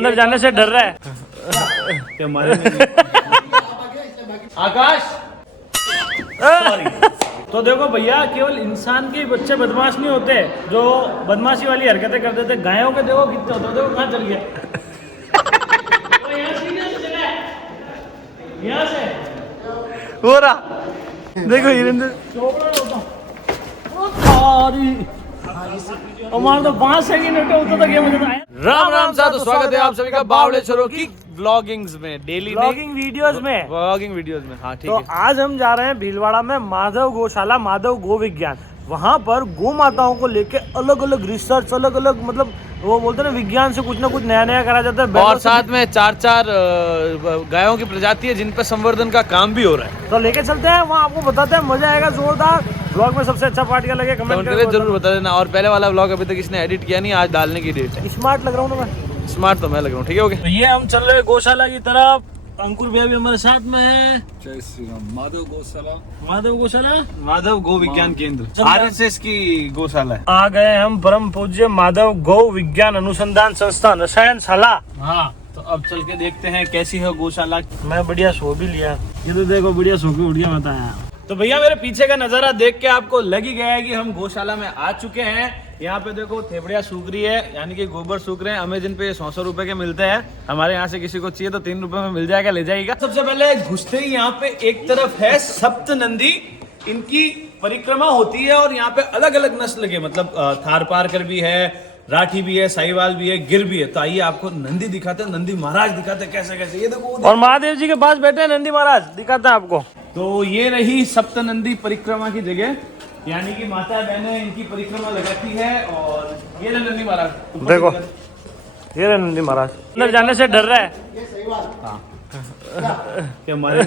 अंदर जाने से डर रहा है क्या मारे आकाश तो देखो भैया, केवल इंसान के बच्चे बदमाश नहीं होते, जो बदमाशी वाली हरकतें करते थे गायों के देखो कितने होते, देखो कहाँ चल गया। यहाँ से हो रहा देखो हमारा तो 5 सेकंड होता था गेम में। राम राम साथ, स्वागत है आप सभी का बावड़े छोरों की व्लॉगिंग्स में, डेली व्लॉगिंग वीडियोस में। हाँ ठीक तो है। आज हम जा रहे हैं भीलवाड़ा में माधव गौशाला, माधव गो विज्ञान। वहाँ पर गौ माताओं को लेके अलग अलग रिसर्च, अलग अलग मतलब वो बोलते हैं ना, विज्ञान से कुछ ना कुछ नया नया करा जाता है। और साथ में 4 गायों की प्रजाति है जिन पर संवर्धन का काम भी हो रहा है। तो लेके चलते हैं वहाँ, आपको बताते हैं, मजा आएगा जोरदार। ब्लॉग में सबसे अच्छा पार्ट क्या लगे कमेंट करके जरूर बता देना। और पहले वाला व्लॉग अभी तक इसने एडिट किया नहीं, आज डालने की डेट है। स्मार्ट लग रहा हूँ ना मैं? स्मार्ट तो मैं लग रहा हूँ, ठीक है ओके। तो ये हम चल रहे हैं गौशाला की तरफ। अंकुर भैया भी हमारे साथ में है। जय श्री राम। माधव गौशाला, माधव गौशाला, माधव गो विज्ञान केंद्र, आरएसएस की गौशाला है। आ गए हम परम पूज्य माधव गौ विज्ञान अनुसंधान संस्थान रसायनशाला। हाँ तो अब चल के देखते हैं कैसी है गौशाला। मैं बढ़िया सो भी लिया, ये तो देखो बढ़िया सो के उठ गया बताया। तो भैया मेरे पीछे का नजारा देख के आपको लग ही गया है कि हम गौशाला में आ चुके हैं। यहाँ पे देखो थेपड़िया सूख रही है, यानी कि गोबर सूख रहे हैं। अमेजन पे 100 रुपए के मिलते हैं। हमारे यहाँ से किसी को चाहिए तो 3 रुपए में मिल जाएगा, ले जाएगा। सबसे पहले घुसते ही यहाँ पे एक तरफ है सप्त नंदी, इनकी परिक्रमा होती है। और यहाँ पे अलग अलग नस्ल के, मतलब थार पारकर भी है, राठी भी है, साहिवाल भी है, गिर भी है। तो आइए आपको नंदी दिखाते हैं, नंदी महाराज दिखाते हैं कैसे कैसे। ये देखो और महादेव जी के पास बैठे हैं नंदी महाराज, दिखाते हैं आपको। तो ये रही सप्तनंदी परिक्रमा की जगह, यानी कि माता बहनें इनकी परिक्रमा लगाती है। और ये नंदी महाराज देखो, ये रहे नंदी महाराज। अंदर जाने से डर रहा है। क्या मारे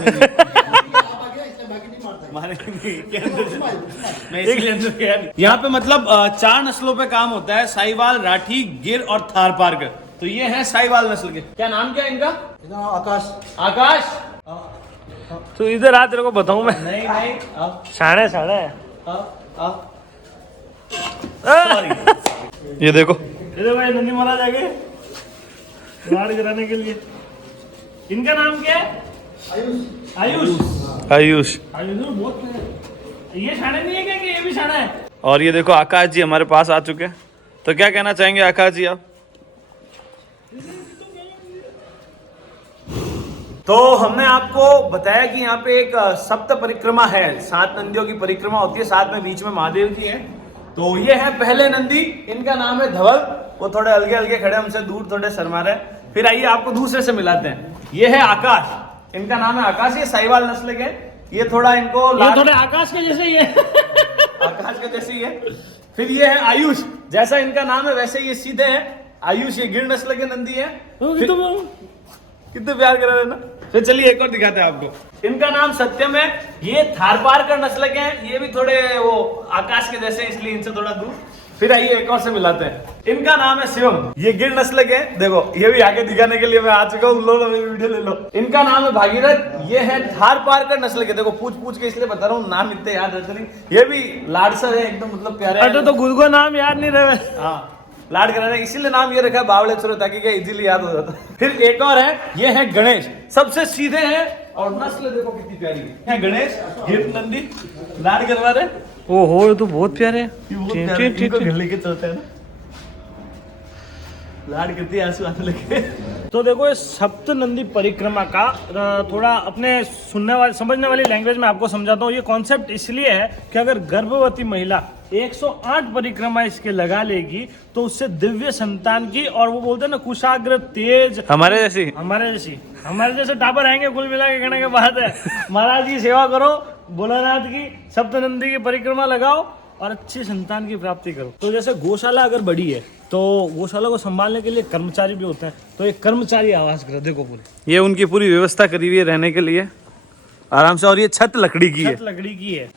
यहाँ पे मतलब 4 नस्लों पे काम होता है, साहिवाल, राठी, गिर और थार पारकर। तो ये है साहिवाल नस्ल के। क्या नाम क्या है इनका? आकाश। आकाश तो इधर आ, तेरे को बताऊं मैं। नहीं साढ़े साढ़े ये देखो, भाई नंदी महाराज आ गए लाड़ कराने के लिए। इनका नाम क्या है? आयुष। आयुष आयुष बहुत है। ये शाणे नहीं है क्या कि ये भी शाणा है? और ये देखो आकाश जी हमारे पास आ चुके हैं। तो क्या कहना चाहेंगे आकाश जी आप? तो हमने आपको बताया कि यहाँ पे एक सप्त परिक्रमा है, 7 नंदियों की परिक्रमा होती है, साथ में बीच में महादेव जी हैं। तो ये है पहले नंदी, इनका नाम है धवल। वो थोड़े अलगे अलगे खड़े, हमसे दूर थोड़े शर्मा रहे। फिर आइए आपको दूसरे से मिलाते हैं। ये है आकाश, इनका नाम है आकाश। ये साहिवाल नस्ल के, ये थोड़ा इनको थोड़े आकाश के जैसे ही है। आकाश के जैसे ही है। फिर ये है आयुष, जैसा इनका नाम है वैसे ये सीधे हैं। आयुष ये गिर नस्ल के नंदी है। कितने प्यार कर रहे हैं ना। फिर चलिए एक और दिखाते हैं आपको। इनका नाम सत्यम है, ये थारपारकर नस्ल के हैं। ये भी थोड़े वो आकाश के जैसे, इसलिए इनसे थोड़ा दूर। फिर आइए एक और से मिलाते हैं। इनका नाम है शिवम, ये गिर नस्ल के। देखो ये भी आगे दिखाने के लिए मैं आ चुका हूँ, लो वीडियो ले लो। इनका नाम है भागीरथ, ये है थारपारकर नस्ल के। देखो पूछ के इसलिए बता रहा हूँ, नाम इतने याद रहते नहीं। ये भी लाडसर है एकदम, मतलब प्यारे। अरे तो खुद को नाम याद नहीं रहे। हाँ लाड कराने, इसीलिए नाम ये रखा है बावड़े छोरो, ताकि क्या इजीली याद हो जाता। फिर एक और है, ये है गणेश, सबसे सीधे हैं। और नस्ल देखो कितनी प्यारी है। गणेश गिर नंदी लाड करवा रहे। ओहो ये तो बहुत प्यारे हैं। ठीक लेके चलते हैं ना, लाड करती है, आंसू आने लगे। तो देखो ये सप्त नंदी परिक्रमा का थोड़ा अपने सुनने वाले समझने वाली लैंग्वेज में आपको समझाता हूँ। ये कॉन्सेप्ट इसलिए है कि अगर गर्भवती महिला 108 परिक्रमा इसके लगा लेगी तो उससे दिव्य संतान की, और वो बोलते हैं ना कुशाग्र तेज, हमारे जैसे टापर आएंगे। कुल मिला के कहने के बाद है, महाराज की सेवा करो, भोलानाथ की सप्तनंदी की परिक्रमा लगाओ और अच्छी संतान की प्राप्ति करो। तो जैसे गौशाला अगर बड़ी है तो गौशाला को संभालने के लिए कर्मचारी भी होते हैं। तो एक कर्मचारी आवास गृह देखो पूरी, ये उनकी पूरी व्यवस्था करी हुई है रहने के लिए आराम से। और ये छत लकड़ी की है।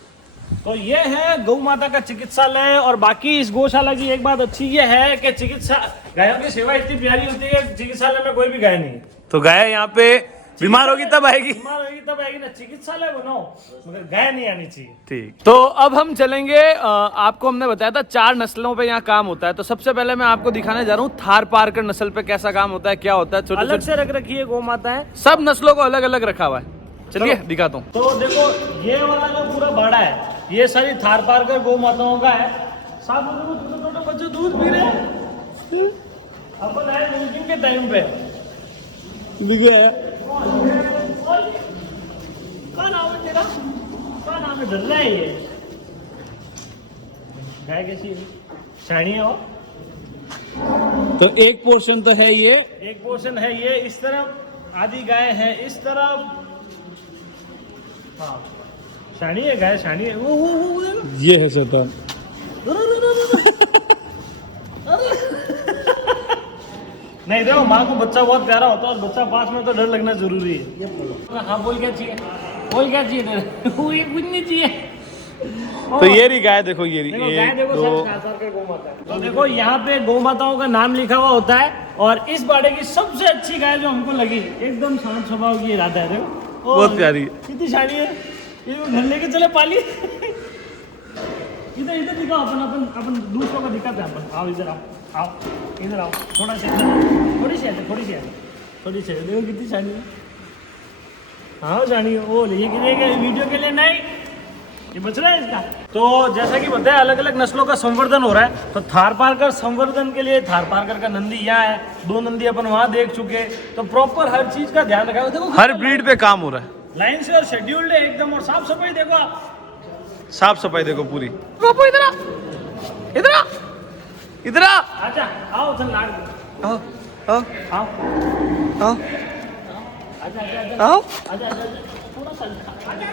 तो ये है गौ माता का चिकित्सालय। और बाकी इस गौशाला की एक बात अच्छी ये है कि चिकित्सा गायों की सेवा इतनी प्यारी होती है, चिकित्सालय में कोई भी गाय नहीं। तो गाय यहाँ पे बीमार होगी तब आएगी। बीमार होगी तब आएगी ना, चिकित्सालय बनाओ मगर गाय नहीं आनी चाहिए। ठीक, तो अब हम चलेंगे। आपको हमने बताया था 4 नस्लों पे यहाँ काम होता है, तो सबसे पहले मैं आपको दिखाने जा रहा हूँ थारपारकर नस्ल पे कैसा काम होता है, क्या होता है। अलग से रख रखी है गौ माता है, सब नस्लों को अलग अलग रखा हुआ है। चलिए दिखाता हूँ। तो देखो ये वाला जो पूरा बाड़ा है, ये सारी थारपारकर गौ माताओं का है। साथ में देखो छोटे छोटे बच्चे दूध पी रहे हैं। अपन आए मिल्किंग के टाइम पे दिखे है। क्या नाम है तेरा? क्या नाम है? डल्ला है ये। गाय कैसी है? शानी है वो। तो एक पोर्शन तो है ये, एक पोर्शन है ये इस तरफ, आधी गाय है इस तरफ। हाँ शानी है, गाय शानी है। वो देखो। ये है शैतान। नहीं देखो, माँ को बच्चा बहुत प्यारा होता है और बच्चा पास में तो डर लगना जरूरी है। हाँ बोल क्या चाहिए, बोल क्या चाहिए तेरे? ये कुछ नहीं चाहिए। तो ये रही गाय, देखो ये रही, देखो गाय, एक देखो दो। सब थारपारकर गौ माता है। तो देखो यहाँ पे गौ माताओं का नाम लिखा हुआ होता है, और इस बाड़े की सबसे अच्छी गाय जो हमको लगी, एकदम शांत स्वभाव की राधा है। देखो बहुत प्यारी है। कितनी शानी है। ये घर लेके चले पाली। इधर इधर दिखाओ, अपन दूसरों को दिखाते हैं अपन। आओ इधर आओ, आओ इधर आओ, थोड़ा सा थोड़ी सी है। देखो कितनी शानी है। हाँ शानी है। ओ ये वीडियो के लिए नहीं, ये बच रहा है इसका। तो जैसा कि बताया अलग अलग नस्लों का संवर्धन हो रहा है, तो थारपारकर संवर्धन के लिए थारपारकर का नंदी यहाँ है, 2 नंदी अपन वहाँ देख चुके। तो प्रॉपर हर चीज का ध्यान रखा है। देखो हर ब्रीड पे काम हो रहा है, लाइन से और शेड्यूल्ड है एकदम, और साफ सफाई देखो आप। साफ सफाई देखो पूरी। बापू इधर आ, इधर आ, इधर आ। अच्छा आओ चल लाड, आओ आओ आओ आओ आजा आजा आओ। आजा आजा, थोड़ा सा आजा।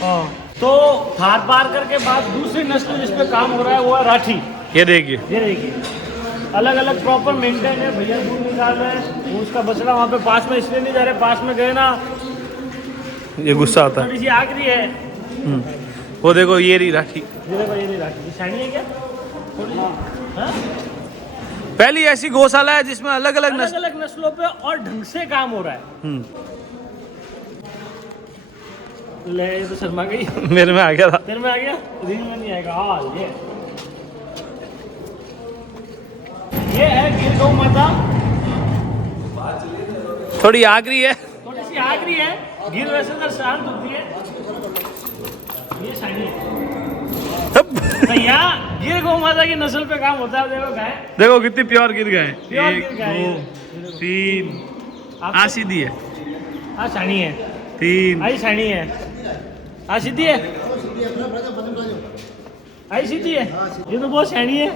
हाँ तो थारपारकर के बाद दूसरी नस्ल जिस पे काम हो रहा है वो है राठी। ये देखिए, ये देखिए अलग अलग प्रॉपर मेंटेन है। भैया दूध निकाल रहे हैं, वो उसका बछड़ा वहाँ पे पास में इसलिए नहीं जा रहे, पास में गए ना ये गुस्सा आता है। थोड़ी सी आखिरी है। वो देखो ये रही राठी। ये देखो ये नहीं राठी, ये शानी है क्या थोड़ी सी? हाँ? पहली ऐसी गौशाला है जिसमें अलग अलग अलग नस्ल। अलग नस्लों पे और ढंग से काम हो रहा है। ले ये तो शर्मा गई। मेरे में आ गया था। तेरे में आ गया, रील में नहीं आएगा। हाँ ये है गिर गौ माता, थोड़ी आखिरी है। थोड़ी सी आखिरी है। गिर वैसे तो शांत होती है, ये शानी है। तो यहाँ गिर गौ माता की नस्ल पे काम होता है। देखो गाय, देखो कितनी प्योर गिर गए। प्योर 1 गिर गाय 2 3 आ सीधी है, हाँ शानी है। 3 आई शानी है, हाँ सीधी है, आई सीधी है। ये तो बहुत शानी है।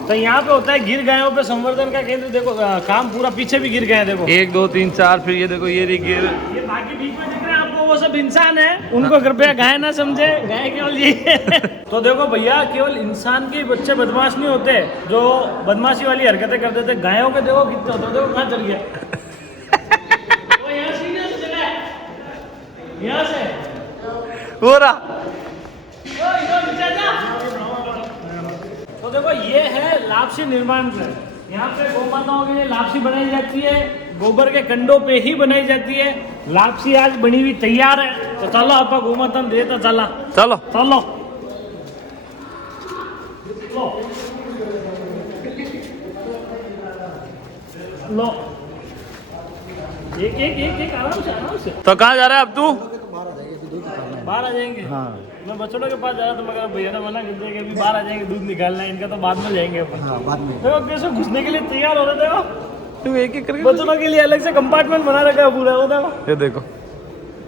तो यहाँ पे होता है गिर गायों पे संवर्धन का केंद्र। देखो काम पूरा पीछे भी गिर गए। देखो 1 2 3 4, फिर ये देखो ये रही गिर। ये बाकी बीच में दिख रहे हैं आपको, वो सब इंसान है, उनको कृपया गाय ना समझे, गाय केवल ये है। तो देखो भैया, केवल इंसान के बच्चे बदमाश नहीं होते जो बदमाशी वाली हरकतें करते थे। गायों के देखो कितने होते। देखो कहाँ चल गया वो, यहाँ सीधे से चला है, यहाँ से हो रहा। ओ, इधर नीचे जा। तो देखो ये है लापसी निर्माण गृह। यहाँ पे गौ माताओं के लिए लापसी बनाई जाती है, गोबर के कंडों पे ही बनाई जाती है। लापसी आज बनी हुई तैयार है, तो चलो आपका गौ माता देता चला। चलो चलो लो लो, एक आराम से। तो कहाँ जा रहा है अब तू? बाहर आ जाएंगे। हाँ मैं बच्चों के पास जा रहा था, मगर भैया ने मना कर दिया कि अभी बाहर आ जाएंगे, दूध निकालना है इनका, तो बाद में जाएंगे अपन। हाँ, बाद में। देखो कैसे घुसने के लिए तैयार हो रहे थे। तू एक एक करके बच्चों के लिए अलग से कंपार्टमेंट बना रखा है पूरा। वो देखो, ये देखो,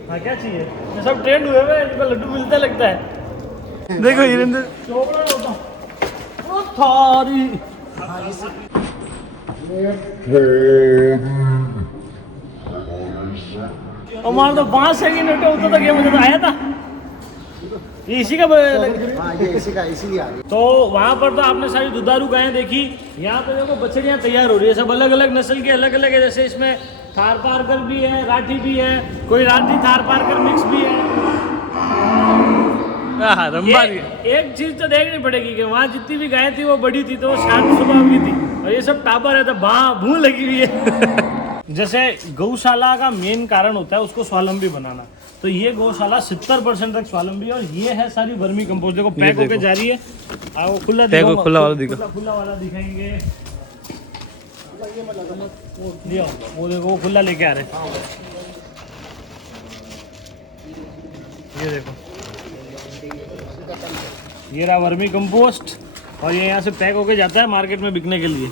हाँ क्या चाहिए, ये सब ट्रेंड हुए हुए, इनको लड्डू मिलता लगता है। देखो हिरेंद्र चोपड़ा होता वो थारी। हमारा तो 5 सेकंड होता था, क्या मुझे तो आया था। ये इसी का ये इसीलिए आ गई। तो वहाँ पर तो आपने सारी दुधारू गायें देखी। यहाँ पे देखो बछड़ियाँ तैयार हो रही है, सब अलग अलग नस्ल की, अलग अलग है। जैसे इसमें थारपारकर भी है, राठी भी है, कोई राठी थारपारकर मिक्स भी है। हाँ, रंबा भी एक चीज तो देखनी पड़ेगी कि वहाँ जितनी भी गाय थी वो बड़ी थी तो वो शांत स्वभाव की थी, और ये सब टापर है तो भूं लगी हुई है। जैसे गौशाला का मेन कारण होता है उसको स्वावलंबी बनाना, तो ये गौशाला 70% तक स्वावलंबी है। और ये है सारी वर्मी कंपोस्ट, देखो पैक होके जा रही है। वो खुला दिखाऊंगा, खुला वाला दिखा। खुला वाला दिखाएंगे। वो देखो वो खुला लेके आ रहे, ये देखो ये रहा वर्मी कंपोस्ट, और ये यहाँ से पैक होके जाता है मार्केट में बिकने के लिए।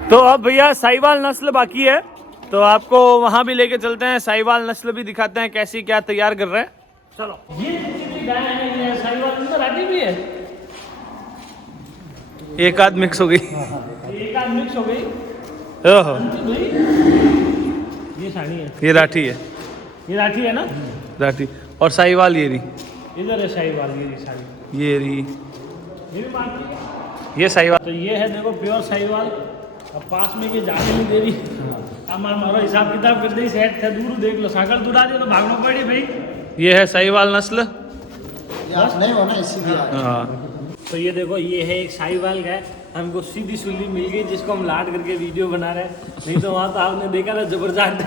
तो अब भैया साहिवाल नस्ल बाकी है, तो आपको वहां भी लेके चलते हैं, साहिवाल नस्ल भी दिखाते हैं कैसी क्या तैयार कर रहे हैं। चलो ये जितनी गाय है ये साहिवाल में राठी भी है, एक आध मिक्स हो गई। एक आध मिक्स हो गई। ओहो, ये साड़ी है, ये राठी है, ये राठी है ना, राठी। और साहिवाल ये रही, इधर है साहिवाल, ये साड़ी, ये रही, ये भी बात ये साहिवाल। तो ये है देखो प्योर साहिवाल। अब पास में ये जाने नहीं दे रही, हमारा मारो हिसाब किताब कर दी, सेट थे, दूर देख लो, सागर दूर आ रही तो भागना पड़ी भाई। ये है साहिवाल नस्ल। ये आप नहीं हो ना इसीलिए आ रहे हैं। हाँ, तो ये देखो ये है एक साहिवाल गाय, हमको सीधी सुली मिल गई जिसको हम लाड करके वीडियो बना रहे हैं, नहीं तो वहाँ तो आपने देखा था जबरदस्त।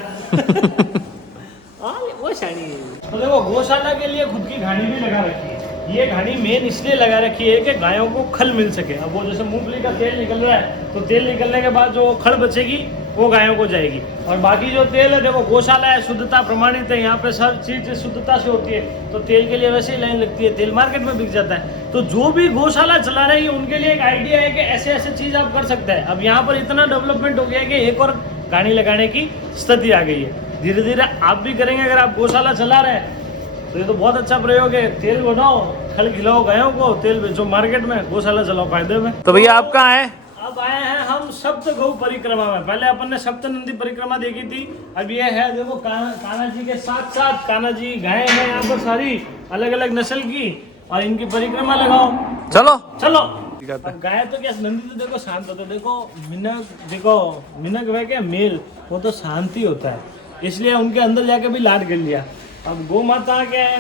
वो शानी है। तो देखो गौशाला के लिए खुद की घानी भी लगा रखी है। ये घानी मेन इसलिए लगा रखी है कि गायों को खल मिल सके। अब वो जैसे मूंगफली का तेल निकल रहा है, तो तेल निकलने के बाद जो खल बचेगी वो गायों को जाएगी, और बाकी जो तेल है देखो गौशाला है, शुद्धता प्रमाणित है, यहाँ पे सब चीज शुद्धता से होती है, तो तेल के लिए वैसे ही लाइन लगती है, तेल मार्केट में बिक जाता है। तो जो भी गौशाला चला रहे हैं उनके लिए एक आइडिया है कि ऐसे ऐसे चीज आप कर सकते हैं। अब यहाँ पर इतना डेवलपमेंट हो गया है कि एक और गाड़ी लगाने की स्थिति आ गई है। धीरे धीरे आप भी करेंगे, अगर आप गौशाला चला रहे हैं तो ये तो बहुत अच्छा प्रयोग है। तेल बनाओ, खल खिलाओ गायों को, तेल बेचो मार्केट में, गौशाला चलाओ फायदे में। तो भैया आप कहाँ हैं? अब आए हैं हम सप्त गौ परिक्रमा में। पहले अपन ने सप्त नंदी परिक्रमा देखी थी, अब ये है देखो कान्हा जी के साथ साथ कान्हा जी गायें हैं यहाँ पर सारी अलग अलग नस्ल की, और इनकी परिक्रमा लगाओ। चलो चलो अब गाय तो क्या, नंदी तो देखो शांत होता है, देखो मिनक वह क्या मेल, वो तो शांति होता है, इसलिए उनके अंदर जाके भी लाड कर लिया। अब गौ माता क्या है,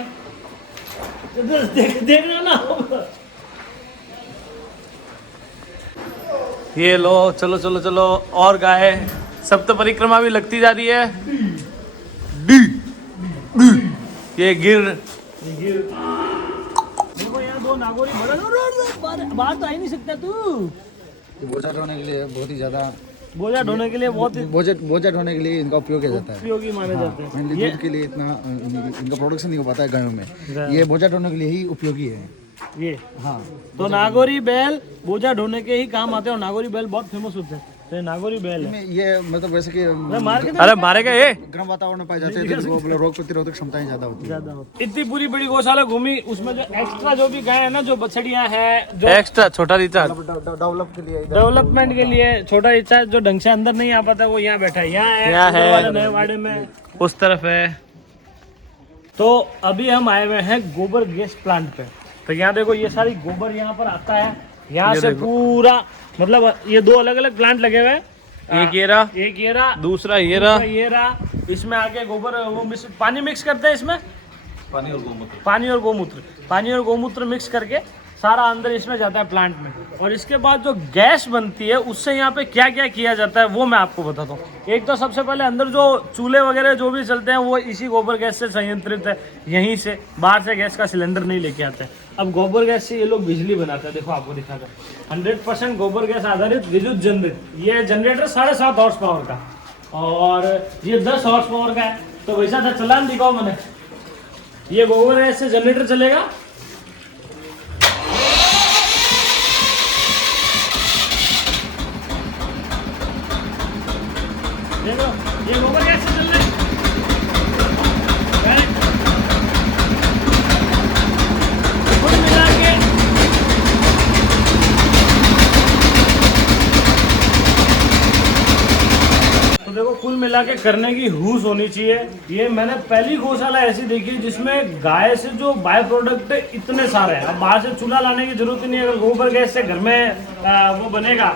देख रहे हो ना। ये लो, चलो चलो चलो, और गाय सप्त परिक्रमा भी लगती जा रही है। ये गिर, देखो यहाँ दो नागोरी बाहर तो आ ही नहीं सकता तू। बोझा ढोने के लिए बहुत ही ज्यादा, बोझा ढोने के लिए बहुत बोझा ढोने के लिए इनका उपयोग किया जाता है। उपयोगी माने जाते हैं। मेनली दूध के लिए इतना इनका प्रोडक्शन नहीं हो पाता है गायों में, ये बोझा ढोने के लिए ही उपयोगी है। ये हाँ, तो नागौरी बैल बोझा ढोने के ही काम आते हैं, और नागौरी बैल बहुत फेमस होते हैं, तो ये नागौरी बैल है। ये मतलब वैसे कि मार्केट अरे मारेगा ये। गर्म वातावरण में पाए जाते हैं तो वो रोग प्रतिरोधक क्षमताएं ज्यादा होती है। ज्यादा होती है। इतनी पूरी बड़ी गौशाला घूमी, उसमें जो एक्स्ट्रा जो भी गाय है ना, जो बछड़ियां हैं, जो एक्स्ट्रा छोटा रिचार्ज डेवलप के लिए डेवलपमेंट के लिए छोटा इच्छा जो ढंग से अंदर नहीं आ पाता वो यहाँ बैठा है, यहाँ है वाले नए वाड़े में, उस तरफ है। तो अभी हम आए हुए हैं गोबर गैस प्लांट पे। तो यहाँ देखो ये सारी गोबर यहाँ पर आता है, यहाँ से पूरा मतलब ये दो अलग अलग प्लांट लगे हुए हैं, एक ये रहा, एक ये रहा, दूसरा ये रहा, ये रहा। इसमें आके गोबर वो पानी मिक्स करते हैं, इसमें पानी और गोमूत्र मिक्स करके सारा अंदर इसमें जाता है प्लांट में, और इसके बाद जो गैस बनती है उससे यहाँ पे क्या क्या किया जाता है वो मैं आपको बताता हूँ। एक तो सबसे पहले अंदर जो चूल्हे वगैरह जो भी चलते हैं वो इसी गोबर गैस से संयंत्रित है, यहीं से बाहर से गैस का सिलेंडर नहीं लेके आते हैं। अब गोबर गैस से ये लोग बिजली बनाते हैं, देखो आपको दिखाता है 100% गोबर गैस आधारित विद्युत जनरेटर। ये जनरेटर 7.5 हॉर्स पावर का, और ये 10 हॉर्स पावर का है। तो वैसा था चलान दिखाओ मैंने, ये गोबर गैस से जनरेटर चलेगा। देखो ये गोबर गैस से चल रहा है, कुल मिला के तो देखो कुल मिला के करने की हुस होनी चाहिए। ये मैंने पहली गौशाला ऐसी देखी जिसमें गाय से जो बाय प्रोडक्ट इतने सारे हैं। अब बाहर से चूल्हा लाने की जरूरत ही नहीं है, अगर गोबर गैस से घर में वो बनेगा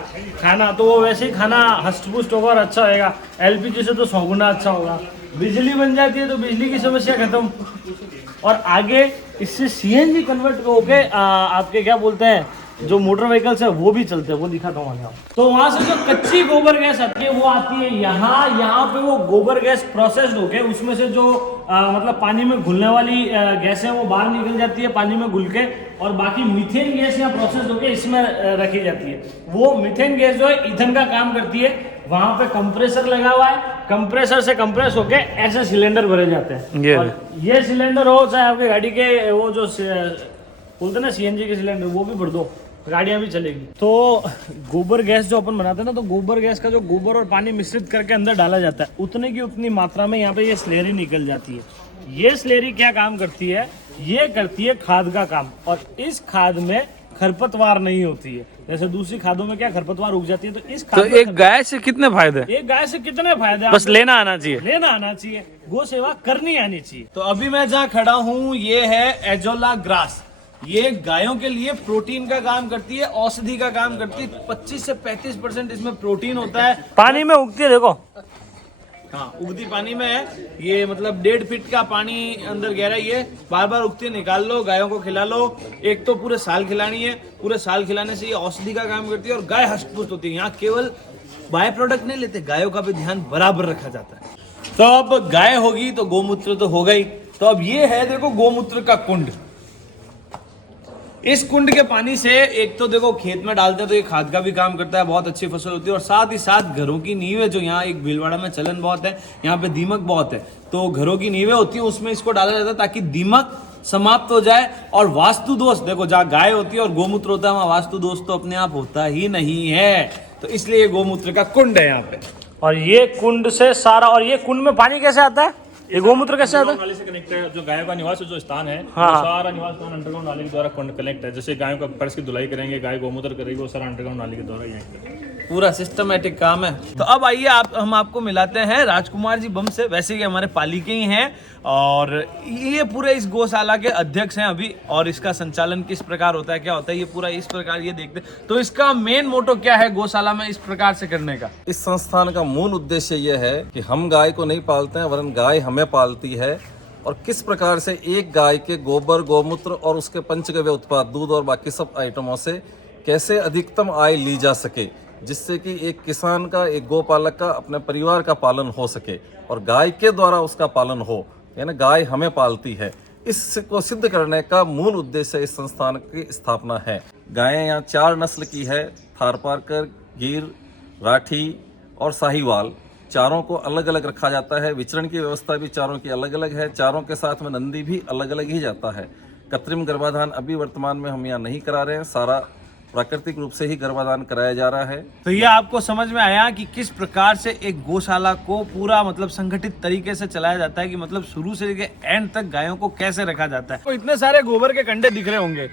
खाना तो वो वैसे ही खाना हष्ट-पुष्ट होगा और अच्छा होगा। एलपीजी से तो 100 गुना अच्छा होगा। बिजली बन जाती है तो बिजली की समस्या खत्म। और आगे इससे सीएनजी कन्वर्ट होके आपके क्या बोलते हैं जो मोटर व्हीकल्स है वो भी चलते हैं, वो दिखाता हूँ आगे। तो वहां से जो कच्ची गोबर गैस आती है वो आती है यहाँ पे वो गोबर गैस प्रोसेस्ड होके उसमें से जो मतलब पानी में घुलने वाली गैस है वो बाहर निकल जाती है पानी में घुल के, और बाकी मीथेन गैस यहाँ प्रोसेस्ड होके इसमें रखी जाती है। वो मीथेन गैस जो है ईंधन का काम करती है। वहां पे कंप्रेसर लगा हुआ है, कंप्रेसर से कंप्रेस होके ऐसे सिलेंडर भरे जाते हैं। और ये सिलेंडर हो चाहे आपकी गाड़ी के वो जो बोलते हैं ना सीएनजी के सिलेंडर, वो भी भर दो, गाड़ियां भी चलेगी। तो गोबर गैस जो अपन बनाते हैं ना, तो गोबर गैस का जो गोबर और पानी मिश्रित करके अंदर डाला जाता है, उतने की उतनी मात्रा में यहाँ पे ये स्लेरी निकल जाती है। ये स्लेरी क्या काम करती है, ये करती है खाद का काम। और इस खाद में खरपतवार नहीं होती है, जैसे दूसरी खादों में क्या खरपतवार उग जाती है। तो इस खाद तो एक गाय से कितने फायदे? एक गाय से कितने फायदे, बस लेना आना चाहिए, लेना आना चाहिए, गो सेवा करनी आनी चाहिए। तो अभी मैं जहाँ खड़ा हूँ ये है एजोला ग्रास। ये गायों के लिए प्रोटीन का काम करती है, औषधि का काम करती है। 25 से 35% इसमें प्रोटीन होता है। पानी में उगती है, देखो हाँ, उगती पानी में है ये, मतलब 1.5 फीट का पानी अंदर गहराई है। बार बार उगती है, निकाल लो, गायों को खिला लो। एक तो पूरे साल खिलानी है, पूरे साल खिलाने से ये औषधि का काम करती है और गाय हष्ट-पुष्ट होती है। यहाँ केवल बाय प्रोडक्ट नहीं लेते, गायों का भी ध्यान बराबर रखा जाता है। तो अब गाय होगी तो गोमूत्र तो होगा ही। तो अब ये है देखो गोमूत्र का कुंड। इस कुंड के पानी से एक तो देखो खेत में डालते हैं तो ये खाद का भी काम करता है, बहुत अच्छी फसल होती है। और साथ ही साथ घरों की नींव है, जो यहाँ एक भीलवाड़ा में चलन बहुत है, यहाँ पे दीमक बहुत है, तो घरों की नींवें होती है उसमें इसको डाला जाता है ताकि दीमक समाप्त हो जाए। और वास्तु दोष देखो, जहाँ गाय होती है और गोमूत्र होता है वहाँ वास्तु दोष तो अपने आप होता ही नहीं है। तो इसलिए गोमूत्र का कुंड है यहाँ पे। और ये कुंड से सारा, और ये कुंड में पानी कैसे आता है, ये गोमूत्र कैसे आता है? नाली से कनेक्ट है। जो गायों का निवास जो स्थान है, हाँ। वो सारा निवास स्थान अंडरग्राउंड नाली के द्वारा कनेक्ट है। जैसे गायों का फर्श की धुलाई करेंगे, गाय गोमूत्र करेगी, वो सारा अंडरग्राउंड नाली के द्वारा यहाँ पूरा सिस्टमेटिक काम है। तो अब आइए हम आपको मिलाते हैं राजकुमार जी बम से। वैसे ही हमारे पालिके ही हैं और ये पूरे इस गौशाला के अध्यक्ष हैं अभी। और इसका संचालन किस प्रकार होता है, क्या होता है, ये पूरा इस प्रकार ये देखते हैं। तो इसका मेन मोटो क्या है गौशाला में इस प्रकार से करने का? इस संस्थान का मूल उद्देश्य यह है कि हम गाय को नहीं पालते हैं, वरन गाय हमें पालती है। और किस प्रकार से एक गाय के गोबर, गोमूत्र और उसके पंचगव्य उत्पाद, दूध और बाकी सब आइटमों से कैसे अधिकतम आय ली जा सके, जिससे कि एक किसान का, एक गोपालक का अपने परिवार का पालन हो सके और गाय के द्वारा उसका पालन हो, यानी गाय हमें पालती है। इसको सिद्ध करने का मूल उद्देश्य इस संस्थान की स्थापना है। गायें यहाँ 4 नस्ल की है, थारपारकर, गिर, राठी और साहिवाल। चारों को अलग अलग रखा जाता है। विचरण की व्यवस्था भी चारों की अलग अलग है। चारों के साथ में नंदी भी अलग अलग ही जाता है। कृत्रिम गर्भाधान अभी वर्तमान में हम यहाँ नहीं करा रहे हैं, सारा प्राकृतिक रूप से ही गर्भाधान कराया जा रहा है। तो ये आपको समझ में आया कि किस प्रकार से एक गौशाला को पूरा मतलब संगठित तरीके से चलाया जाता है, कि मतलब शुरू से लेकर एंड तक गायों को कैसे रखा जाता है। तो इतने सारे गोबर के कंडे दिख रहे होंगे।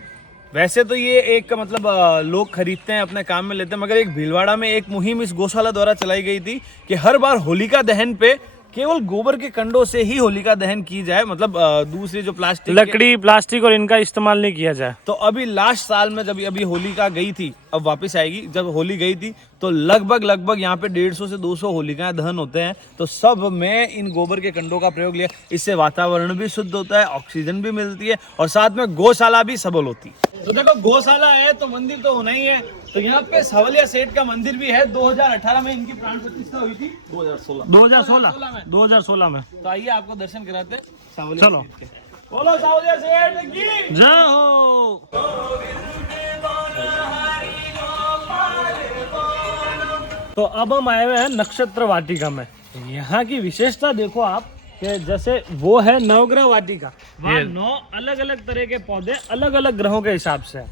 वैसे तो ये एक मतलब लोग खरीदते हैं, अपने काम में लेते हैं, मगर एक भीलवाड़ा में एक मुहिम इस गौशाला द्वारा चलाई गई थी कि हर बार होलिका दहन पे केवल गोबर के कंडों से ही होलिका दहन की जाए, मतलब दूसरी जो प्लास्टिक, लकड़ी, प्लास्टिक और इनका इस्तेमाल नहीं किया जाए। तो अभी लास्ट साल में जब अभी होलिका गई थी, अब वापस आएगी, जब होली गई थी तो लगभग यहाँ पे 150 से 200 होलिकाएं दहन होते हैं। तो सब में इन गोबर के कंडों का प्रयोग लिया। इससे वातावरण भी शुद्ध होता है, ऑक्सीजन भी मिलती है और साथ में गौशाला भी सबल होती है। तो देखो गौशाला है तो मंदिर तो होना ही है। तो यहाँ पे सावलिया सेठ का मंदिर भी है। 2018 में इनकी प्राण प्रतिष्ठा हुई थी। 2016 में। तो आइए आपको दर्शन कराते हैं सावलिया चलो। सेठ के। बोलो सावलिया सेठ की जय हो। तो अब हम आए हुए हैं नक्षत्र वाटिका में। यहाँ की विशेषता देखो आप, कि जैसे वो है नवग्रह वाटिका, वहाँ 9 अलग अलग तरह के पौधे अलग अलग ग्रहों के हिसाब से है।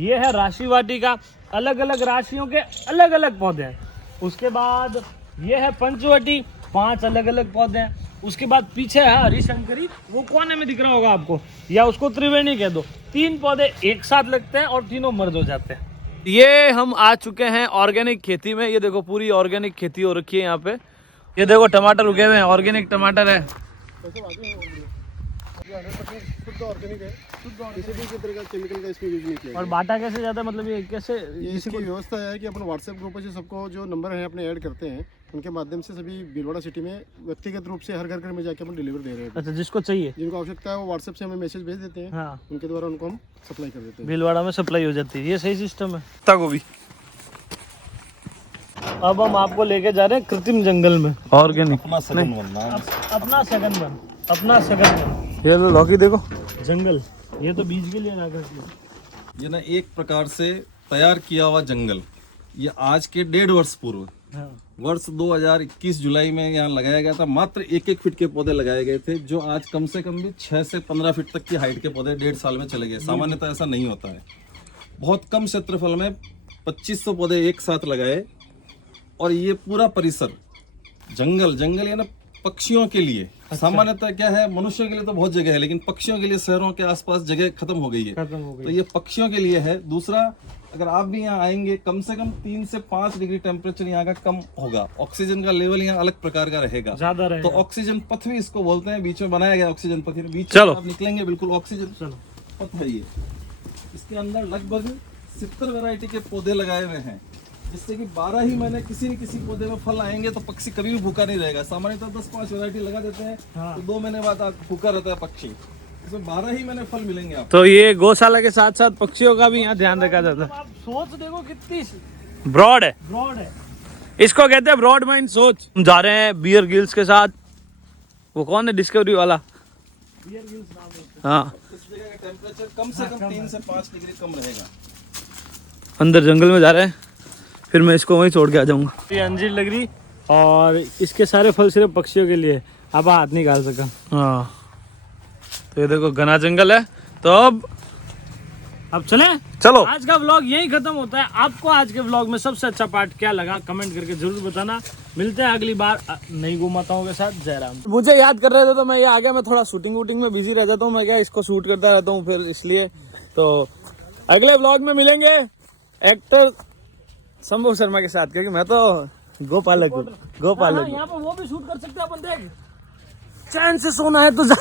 ये है राशि वाटिका, अलग अलग राशियों के अलग अलग पौधे हैं। उसके बाद ये है पंचवटी, 5 अलग अलग पौधे हैं। उसके बाद पीछे है हरिशंकरी, वो कोने में दिख रहा होगा आपको, या उसको त्रिवेणी कह दो। 3 पौधे एक साथ लगते हैं और तीनों मर्द हो जाते हैं। ये हम आ चुके हैं ऑर्गेनिक खेती में। ये देखो पूरी ऑर्गेनिक खेती हो रखी है यहाँ पे। ये देखो टमाटर उगे हुए हैं, ऑर्गेनिक टमाटर है। किसी भी तरह का केमिकल का इसमें यूज नहीं किया और बांटा कैसे जाता है, मतलब ये कैसे? ये इसकी व्यवस्था है कि अपन व्हाट्सएप ग्रुप से सबको जो नंबर है अपने ऐड करते हैं, उनके माध्यम से सभी भीलवाड़ा सिटी में व्यक्तिगत रूप से हर घर घर में जाके अपन डिलीवर दे रहे हैं। अच्छा, जिसको चाहिए, जिनको आवश्यकता है वो व्हाट्सएप से हमें मैसेज भेज देते हैं, हाँ, उनके द्वारा उनको हम सप्लाई कर देते हैं। भीलवाड़ा में सप्लाई हो जाती है, ये सही सिस्टम है। पत्ता गोभी। अब हम आपको लेके जा रहे हैं कृत्रिम जंगल में, ऑर्गेनिक। अपना सगन बनना अपना सगन बन, अपना सगन बन। ये लो लौकी देखो, जंगल, ये तो बीज के लिए ना करती। ये ना एक प्रकार से तैयार किया हुआ जंगल, ये आज के 1.5 वर्ष पूर्व हाँ, वर्ष 2021 जुलाई में यहाँ लगाया गया था। मात्र 1-1 फीट के पौधे लगाए गए थे, जो आज कम से कम भी 6 से 15 फीट तक की हाइट के पौधे 1.5 साल में चले गए। सामान्यतः ऐसा नहीं होता है। बहुत कम क्षेत्रफल में 2500 पौधे एक साथ लगाए, और ये पूरा परिसर जंगल जंगल यानी पक्षियों के लिए। सामान्यतः क्या है, मनुष्यों के लिए तो बहुत जगह है, लेकिन पक्षियों के लिए शहरों के आसपास जगह खत्म हो गई है। खत्म हो तो गई। ये पक्षियों के लिए है। दूसरा, अगर आप भी यहाँ आएंगे, कम से कम 3 से 5 डिग्री टेम्परेचर यहाँ का कम होगा। ऑक्सीजन का लेवल यहाँ अलग प्रकार का रहेगा, ज्यादा तो रहेगा। ऑक्सीजन पथ भी इसको बोलते हैं। बीच में बनाया गया ऑक्सीजन पथ, बीच चलो। में आप निकलेंगे बिल्कुल ऑक्सीजन चलो। पथ है ये। इसके अंदर लगभग 70 वैरायटी के पौधे लगाए हुए हैं, जिससे कि 12 ही महीने किसी न किसी पौधे में फल आएंगे, तो पक्षी कभी भी भूखा नहीं रहेगा। सामान्यतः 10-5 वैरायटी लगा देते हैं, हाँ। तो 2 महीने बाद भूखा रहता है पक्षी। इसमें 12 ही महीने फल मिलेंगे आपको। तो ये गौशाला के साथ साथ पक्षियों का भी यहाँ ध्यान रखा जाता है। आप सोच देखो कितनी ब्रॉड है, ब्रॉड है, इसको कहते हैं ब्रॉड माइंड सोच। हम जा रहे हैं बियर गिल्स के साथ। वो कौन है, डिस्कवरी वाला? बियर गिल्स नाम है। हाँ, इस जगह का टेम्परेचर कम से कम 3 से 5 डिग्री कम रहेगा। अंदर जंगल में जा रहे हैं, फिर मैं इसको वहीं छोड़ के आ जाऊंगा। ये अंजीर लग रही, और इसके सारे फल सिर्फ पक्षियों के लिए, अब हाथ नहीं डाल सका। हाँ, तो ये देखो घना जंगल है। तो अब चले, चलो। आज का व्लॉग यही खत्म होता है। आपको आज के व्लॉग में सबसे अच्छा पार्ट क्या लगा, कमेंट करके जरूर बताना। मिलते हैं अगली बार नई गौ माताओं के साथ। जय राम। मुझे याद कर रहे थे तो मैं ये आ गया। मैं थोड़ा शूटिंग वूटिंग में बिजी रह जाता हूँ, मैं क्या इसको शूट करता रहता हूँ, फिर इसलिए। तो अगले व्लॉग में मिलेंगे एक्टर शंभू शर्मा के साथ, क्योंकि मैं तो गोपालक हूँ, गोपालक। यहाँ पर वो भी शूट कर सकते हैं अपन, देख। चैन से सोना है तो जा